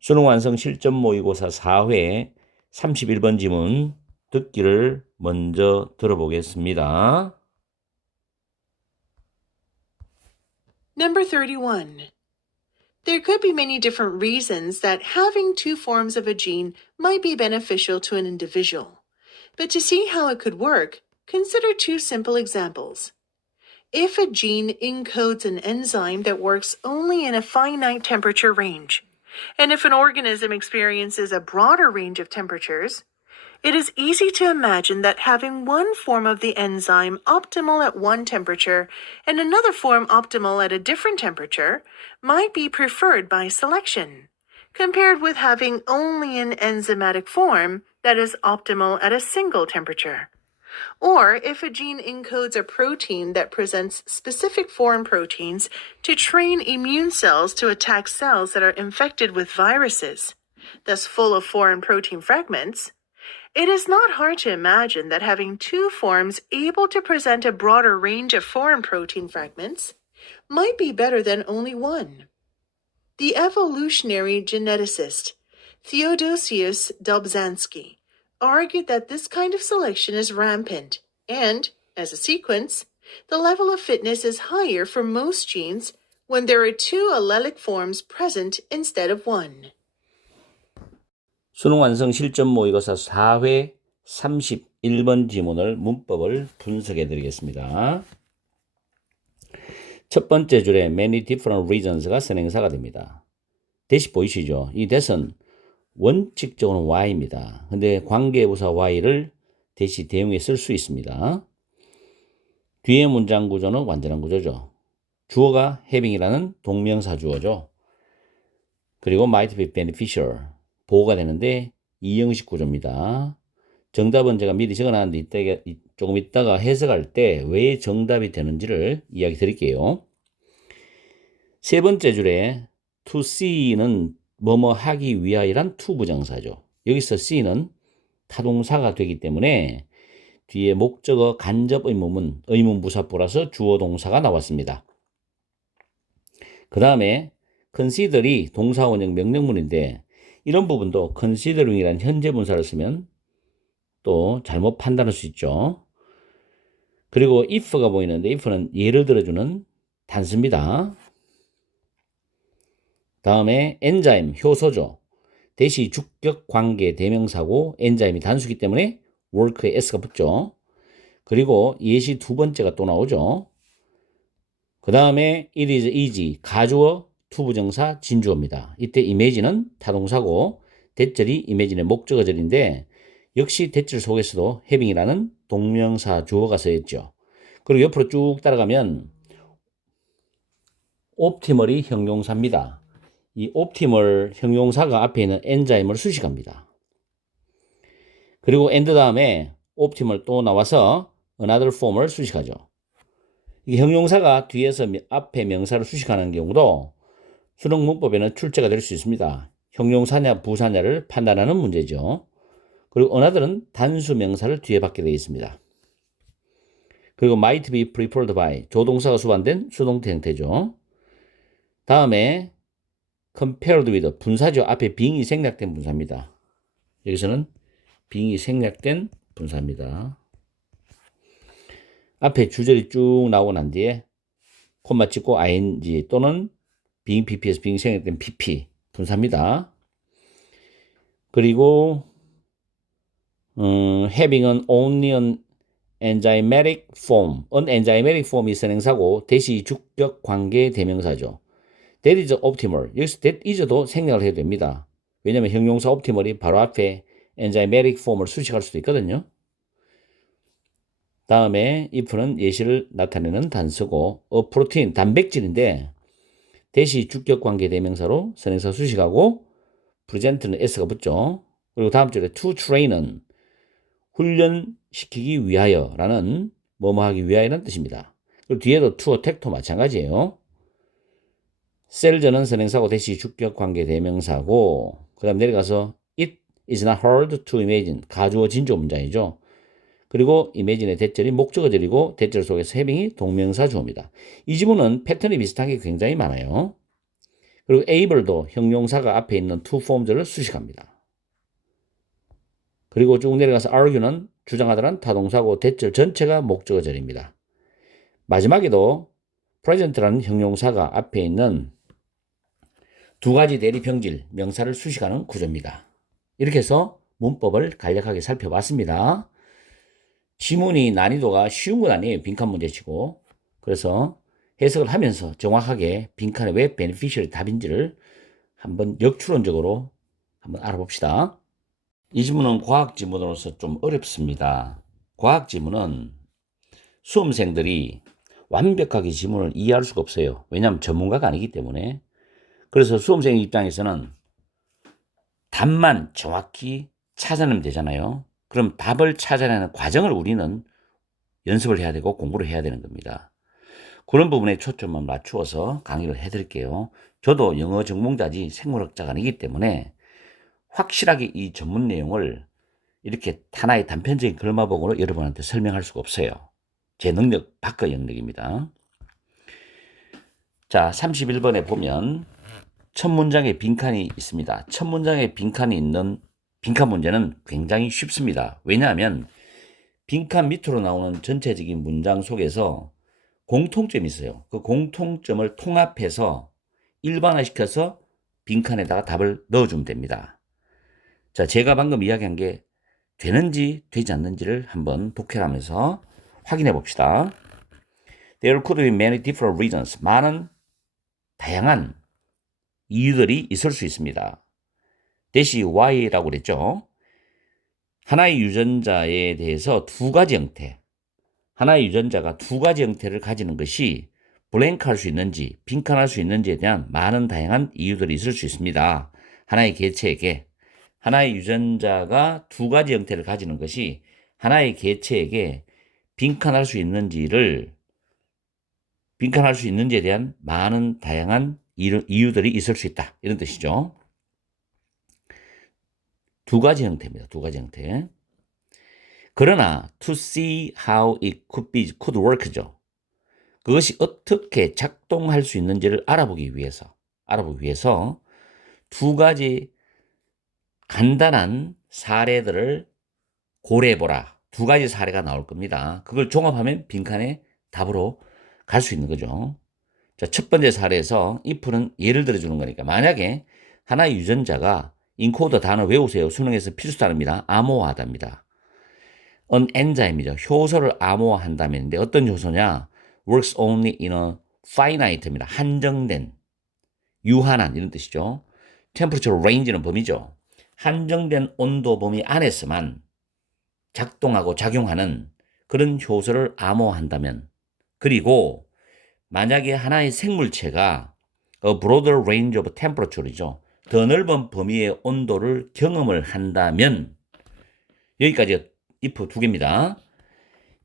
수능 완성 실전 모의고사 4회 31번 지문 듣기를 먼저 들어보겠습니다. Number 31. There could be many different reasons that having two forms of a gene might be beneficial to an individual. But to see how it could work, consider two simple examples. If a gene encodes an enzyme that works only in a finite temperature range, and if an organism experiences a broader range of temperatures, it is easy to imagine that having one form of the enzyme optimal at one temperature and another form optimal at a different temperature might be preferred by selection, compared with having only an enzymatic form that is optimal at a single temperature. Or if a gene encodes a protein that presents specific foreign proteins to train immune cells to attack cells that are infected with viruses, thus full of foreign protein fragments, it is not hard to imagine that having two forms able to present a broader range of foreign protein fragments might be better than only one. The evolutionary geneticist Theodosius Dobzhansky argued that this kind of selection is rampant, and, as a sequence, the level of fitness is higher for most genes when there are two allelic forms present instead of one. 수능 완성 실전 모의고사 4회 31번 지문을 문법을 분석해 드리겠습니다. 첫 번째 줄에 many different reasons가 선행사가 됩니다. 대시 보이시죠? 이 that은 원칙적으로는 y입니다. 근데 관계부사 y를 대시 대용에 쓸 수 있습니다. 뒤에 문장 구조는 완전한 구조죠. 주어가 having이라는 동명사 주어죠. 그리고 might be beneficial, 보호가 되는데 이형식 구조입니다. 정답은 제가 미리 적어놨는데 조금 있다가 해석할 때 왜 정답이 되는지를 이야기 드릴게요. 세 번째 줄에 to see는 뭐뭐 하기 위하여란 to 부정사죠. 여기서 see는 타동사가 되기 때문에 뒤에 목적어 간접 의문문, 의문부사 플러스 주어 동사가 나왔습니다. 그 다음에 consider이 동사 원형 명령문인데 이런 부분도 considering이라는 현재 분사를 쓰면 또 잘못 판단할 수 있죠. 그리고 if가 보이는데 if는 예를 들어주는 단수입니다. 다음에 엔자임, 효소죠. 대시 주격 관계 대명사고 엔자임이 단수기 때문에 work에 s가 붙죠. 그리고 예시 두 번째가 또 나오죠. 그 다음에 it is easy, 가주어, 투부정사, 진주어입니다. 이때 image는 타동사고 대절이 image의 목적어절인데 역시 대절 속에서도 having이라는 동명사 주어가 써있죠. 그리고 옆으로 쭉 따라가면 optimal이 형용사입니다. 이 optimal 형용사가 앞에 있는 엔자임을 수식합니다. 그리고 and 다음에 optimal 또 나와서 another form을 수식하죠. 이게 형용사가 뒤에서 앞에 명사를 수식하는 경우도 수능 문법에는 출제가 될 수 있습니다. 형용사냐 부사냐를 판단하는 문제죠. 그리고 another는 단수 명사를 뒤에 받게 되어 있습니다. 그리고 might be preferred by 조동사가 수반된 수동태 형태죠. 다음에 compared with 분사죠. 앞에 being이 생략된 분사입니다. 여기서는 being이 생략된 분사입니다. 앞에 주절이 쭉 나오고 난 뒤에 콤마 찍고 ing 또는 being pp에서 being 생략된 pp 분사입니다. 그리고 having an only an enzymatic form, unenzymatic form이 선행사고 대시 주격 관계 대명사죠. That is optimal. 여기서 that is도 생략을 해도 됩니다. 왜냐하면 형용사 optimal이 바로 앞에 enzymatic form을 수식할 수도 있거든요. 다음에 if는 예시를 나타내는 단수고 a protein, 단백질인데 대시 주격 관계 대명사로 선행사 수식하고 present는 s가 붙죠. 그리고 다음 줄에 to train은 훈련시키기 위하여라는 뭐뭐 하기 위하여라는 뜻입니다. 그리고 뒤에도 to attack도 마찬가지예요. 셀저는 선행사고 대시 주격 관계 대명사고 그 다음 내려가서 it is not hard to imagine 가주어 진주어 문장이죠. 그리고 imagine의 대절이 목적어절이고 대절 속에서 having이 동명사 주어입니다. 이 지문은 패턴이 비슷한 게 굉장히 많아요. 그리고 able도 형용사가 앞에 있는 to forms를 수식합니다. 그리고 쭉 내려가서 argue는 주장하다란 타동사고 대절 전체가 목적어절입니다. 마지막에도 present라는 형용사가 앞에 있는 두 가지 대리 병질 명사를 수식하는 구조입니다. 이렇게 해서 문법을 간략하게 살펴봤습니다. 지문이 난이도가 쉬운 건 아니에요. 빈칸 문제치고. 그래서 해석을 하면서 정확하게 빈칸에 왜 beneficial 답인지를 한번 역추론적으로 한번 알아봅시다. 이 지문은 과학 지문으로서 좀 어렵습니다. 과학 지문은 수험생들이 완벽하게 지문을 이해할 수가 없어요. 왜냐하면 전문가가 아니기 때문에. 그래서 수험생 입장에서는 답만 정확히 찾아내면 되잖아요. 그럼 답을 찾아내는 과정을 우리는 연습을 해야 되고 공부를 해야 되는 겁니다. 그런 부분에 초점을 맞추어서 강의를 해드릴게요. 저도 영어 전공자지 생물학자가 아니기 때문에 확실하게 이 전문 내용을 이렇게 하나의 단편적인 글마복으로 여러분한테 설명할 수가 없어요. 제 능력 밖의 영역입니다. 자, 31번에 보면 첫 문장에 빈칸이 있습니다. 첫 문장에 빈칸이 있는 빈칸 문제는 굉장히 쉽습니다. 왜냐하면 빈칸 밑으로 나오는 전체적인 문장 속에서 공통점이 있어요. 그 공통점을 통합해서 일반화시켜서 빈칸에다가 답을 넣어주면 됩니다. 자, 제가 방금 이야기한 게 되는지 되지 않는지를 한번 독해하면서 확인해 봅시다. There could be many different reasons. 많은 다양한 이유들이 있을 수 있습니다. 대시 why라고 그랬죠. 하나의 유전자에 대해서 두 가지 형태, 하나의 유전자가 두 가지 형태를 가지는 것이 블랭크할 수 있는지, 빈칸할 수 있는지에 대한 많은 다양한 이유들이 있을 수 있습니다. 하나의 개체에게 하나의 유전자가 두 가지 형태를 가지는 것이 하나의 개체에게 빈칸할 수 있는지에 대한 많은 다양한 이유들이 있을 수 있다. 이런 뜻이죠. 두 가지 형태입니다. 두 가지 형태. 그러나 to see how it could work죠. 그것이 어떻게 작동할 수 있는지를 알아보기 위해서 두 가지 간단한 사례들을 고려해보라. 두 가지 사례가 나올 겁니다. 그걸 종합하면 빈칸에 답으로 갈 수 있는 거죠. 자, 첫 번째 사례에서 if는 예를 들어주는 거니까 만약에 하나의 유전자가 인코더 단어 외우세요. 수능에서 필수 단어입니다. 암호화하다입니다. an enzyme이죠. 효소를 암호화한다면인데 어떤 효소냐? works only in a finite입니다. 한정된, 유한한 이런 뜻이죠. temperature range는 범위죠. 한정된 온도 범위 안에서만 작동하고 작용하는 그런 효소를 암호화한다면, 그리고 만약에 하나의 생물체가 a broader range of temperature이죠. 더 넓은 범위의 온도를 경험을 한다면, 여기까지 if 두 개입니다.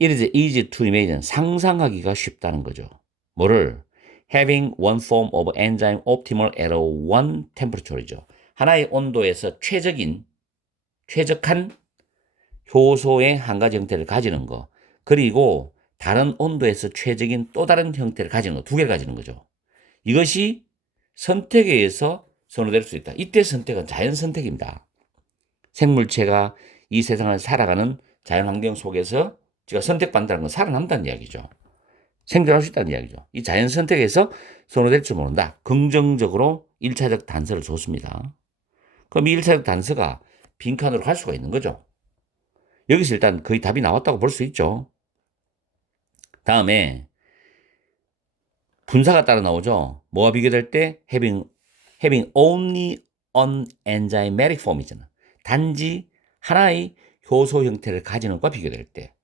It is easy to imagine. 상상하기가 쉽다는 거죠. 뭐를? Having one form of enzyme optimal at one temperature이죠. 하나의 온도에서 최적한 효소의 한 가지 형태를 가지는 거. 그리고 다른 온도에서 최적인 또 다른 형태를 가지는 거. 두 개를 가지는 거죠. 이것이 선택에 의해서 선호될 수 있다. 이때 선택은 자연 선택입니다. 생물체가 이 세상을 살아가는 자연 환경 속에서 제가 선택받는다는 건 살아남다는 이야기죠. 생존할 수 있다는 이야기죠. 이 자연 선택에서 선호될 줄 모른다. 긍정적으로 1차적 단서를 줬습니다. 그럼 이 1차적 단서가 빈칸으로 갈 수가 있는 거죠. 여기서 일단 거의 답이 나왔다고 볼 수 있죠. 다음에 분사가 따라 나오죠. 뭐와 비교될 때? having only an enzymatic form이잖아. 단지 하나의 효소 형태를 가지는 것과 비교될 때.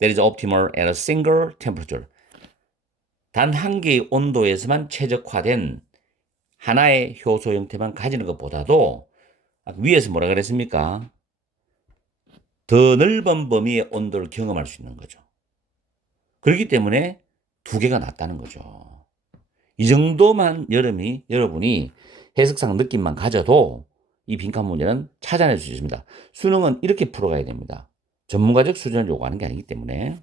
That is optimal at a single temperature. 단 한 개의 온도에서만 최적화된 하나의 효소 형태만 가지는 것보다도 위에서 뭐라 그랬습니까? 더 넓은 범위의 온도를 경험할 수 있는 거죠. 그렇기 때문에 두 개가 낫다는 거죠. 이 정도만 여러분이 해석상 느낌만 가져도 이 빈칸 문제는 찾아낼 수 있습니다. 수능은 이렇게 풀어가야 됩니다. 전문가적 수준을 요구하는 게 아니기 때문에.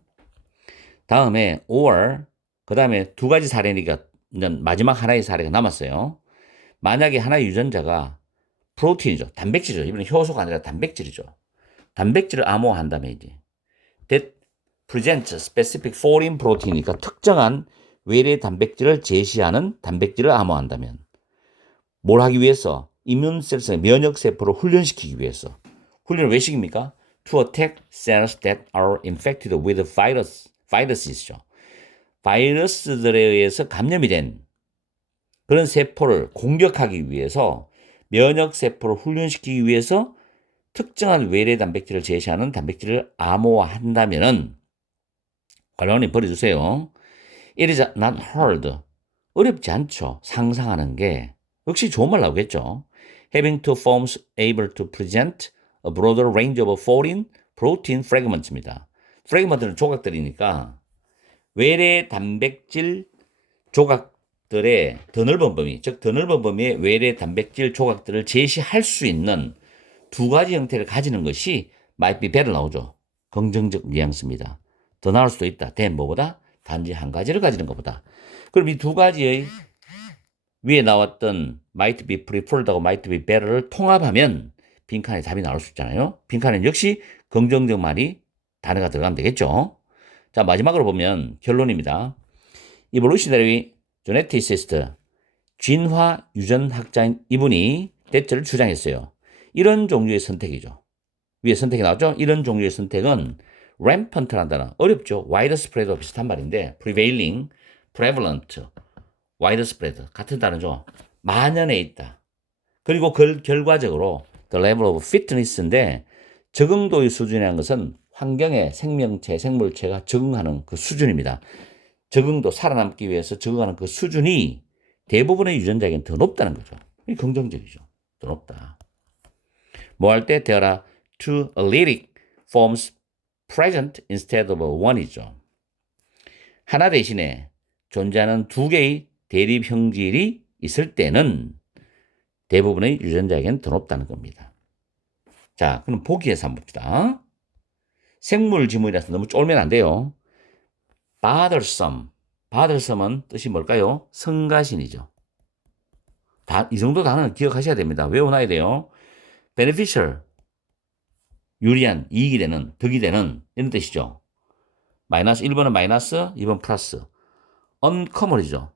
다음에 or, 그 다음에 두 가지 사례니까 마지막 하나의 사례가 남았어요. 만약에 하나의 유전자가 프로틴이죠. 단백질이죠. 이번엔 효소가 아니라 단백질이죠. 단백질을 암호화한다면 이제 that presents specific foreign protein이니까 특정한 외래 단백질을 제시하는 단백질을 암호화한다면 뭘 하기 위해서? 이뮨셀의 면역세포를 훈련시키기 위해서. 훈련을 왜 시킵니까? To attack cells that are infected with virus죠. 바이러스들에 의해서 감염이 된 그런 세포를 공격하기 위해서 면역세포를 훈련시키기 위해서 특정한 외래 단백질을 제시하는 단백질을 암호화한다면은 관련이 버려주세요. It is not hard. 어렵지 않죠. 상상하는 게. 역시 좋은 말 나오겠죠. Having two forms able to present a broader range of foreign protein fragments입니다. fragment는 조각들이니까 외래 단백질 조각들의 더 넓은 범위, 즉 더 넓은 범위의 외래 단백질 조각들을 제시할 수 있는 두 가지 형태를 가지는 것이 might be better 나오죠. 긍정적 뉘앙스입니다. 더 나을 수도 있다. than 뭐보다? 단지 한 가지를 가지는 것보다. 그럼 이 두 가지의 위에 나왔던 might be preferred하고 might be better를 통합하면 빈칸에 답이 나올 수 있잖아요. 빈칸에는 역시 긍정적 말이 단어가 들어가면 되겠죠. 자, 마지막으로 보면 결론입니다. Evolutionary geneticist, 진화 유전학자인 이분이 대체를 주장했어요. 이런 종류의 선택이죠. 위에 선택이 나왔죠? 이런 종류의 선택은 rampant라는 단어, 어렵죠? widespread와 비슷한 말인데 prevailing, prevalent, widespread 같은 단어죠. 만연해 있다. 그리고 결과적으로 the level of fitness인데 적응도의 수준이라는 것은 환경에 생명체, 생물체가 적응하는 그 수준입니다. 적응도 살아남기 위해서 적응하는 그 수준이 대부분의 유전자에게는 더 높다는 거죠. 이게 긍정적이죠. 더 높다. 뭐 할 때 there are two allelic forms present instead of one이죠. 하나 대신에 존재하는 두 개의 대립 형질이 있을 때는 대부분의 유전자에게는 더 높다는 겁니다. 자, 그럼 보기에서 한번 봅시다. 생물 지문이라서 너무 쫄면 안 돼요. bothersome. 뜻이 뭘까요? 성가신이죠. 이 정도 단어는 기억하셔야 됩니다. 외워놔야 돼요. beneficial, 유리한, 이익이 되는, 덕이 되는 이런 뜻이죠. 마이너스 1번은 마이너스, 2번 플러스. uncommon이죠.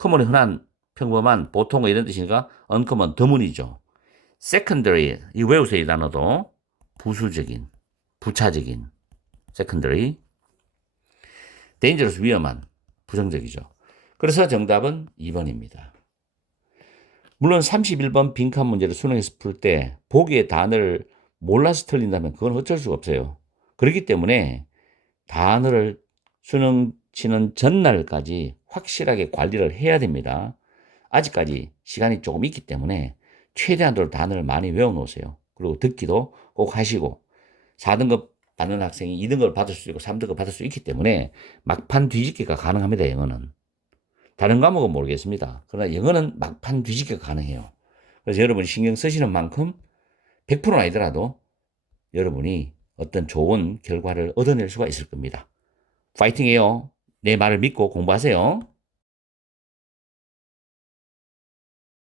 common이 흔한, 평범한, 보통 이런 뜻이니까 uncommon, 드문이죠. secondary, 이 외우세요. 이 단어도. 부수적인, 부차적인, secondary. dangerous, 위험한, 부정적이죠. 그래서 정답은 2번입니다. 물론 31번 빈칸 문제를 수능에서 풀 때 보기의 단어를 몰라서 틀린다면 그건 어쩔 수가 없어요. 그렇기 때문에 단어를 수능 치는 전날까지 확실하게 관리를 해야 됩니다. 아직까지 시간이 조금 있기 때문에 최대한으로 단어를 많이 외워놓으세요. 그리고 듣기도 꼭 하시고 4등급 받는 학생이 2등급을 받을 수 있고 3등급 받을 수 있기 때문에 막판 뒤집기가 가능합니다. 영어는. 다른 과목은 모르겠습니다. 그러나 영어는 막판 뒤집기가 가능해요. 그래서 여러분이 신경 쓰시는 만큼 100%는 아니더라도 여러분이 어떤 좋은 결과를 얻어낼 수가 있을 겁니다. 파이팅해요. 내 말을 믿고 공부하세요.